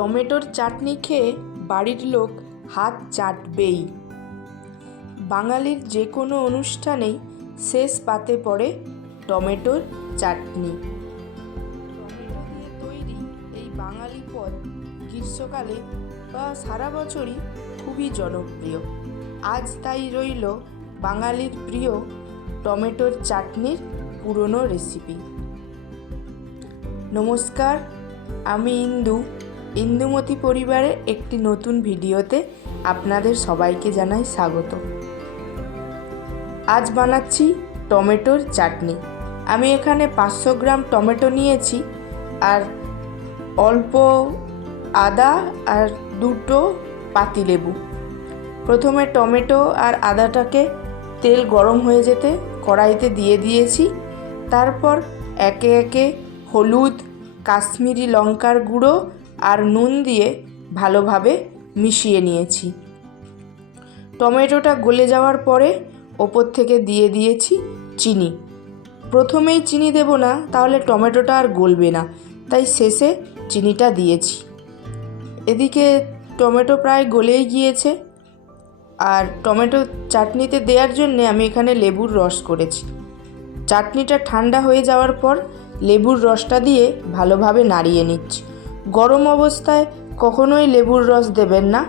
টমেটোর চাটনি খেয়ে বাড়ির লোক হাত চাটবেই। বাঙালির যে কোনো অনুষ্ঠানেই শেষ পাতে পড়ে টমেটোর চাটনি। টমেটো দিয়ে তৈরি এই বাঙালি পদ গ্রীষ্মকালে বা সারা বছরই খুবই জনপ্রিয়। আজ তাই রইল বাঙালির প্রিয় টমেটোর চাটনির পুরনো রেসিপি। নমস্কার, আমি ইন্দুমতি পরিবারের একটি নতুন ভিডিওতে আপনাদের সবাইকে জানাই স্বাগত। আজ বানাচ্ছি টমেটোর চাটনি। আমি এখানে 500 গ্রাম টমেটো নিয়েছি আর অল্প আদা আর 2টো পাতিলেবু। প্রথমে টমেটো আর আদাটাকে তেল গরম হয়ে যেতে কড়াইতে দিয়ে দিয়েছি। তারপর একে একে হলুদ, কাশ্মীরি লঙ্কার গুঁড়ো আর নুন দিয়ে ভালোভাবে মিশিয়ে নিয়েছি। টমেটোটা গলে যাওয়ার পরে ওপর থেকে দিয়ে দিয়েছি চিনি। প্রথমেই চিনি দেব না, তাহলে টমেটোটা আর গলবে না, তাই শেষে চিনিটা দিয়েছি। এদিকে টমেটো প্রায় গলেই গিয়েছে আর টমেটো চাটনিতে দেওয়ার জন্যে আমি এখানে লেবুর রস করেছি। চাটনিটা ঠান্ডা হয়ে যাওয়ার পর লেবুর রসটা দিয়ে ভালোভাবে নাড়িয়ে নিচ্ছি। গরম অবস্থায় কখনোই লেবুর রস দেবেন না,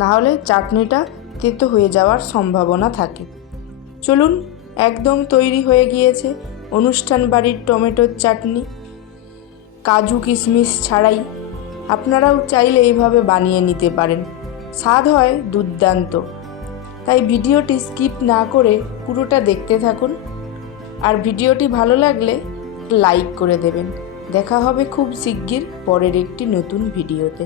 নাহলে চাটনিটা তেতো হয়ে যাওয়ার সম্ভাবনা থাকে। চলুন, একদম তৈরি হয়ে গিয়েছে অনুষ্ঠান বাড়ির টমেটোর চাটনি, কাজু কিশমিশ ছাড়াই। আপনারাও চাইলে এইভাবে বানিয়ে নিতে পারেন, স্বাদ হয় দুর্দান্ত। তাই ভিডিওটি স্কিপ না করে পুরোটা দেখতে থাকুন, আর ভিডিওটি ভালো লাগলে লাইক করে দেবেন। দেখা হবে খুব শিগগির পরের একটি নতুন ভিডিওতে।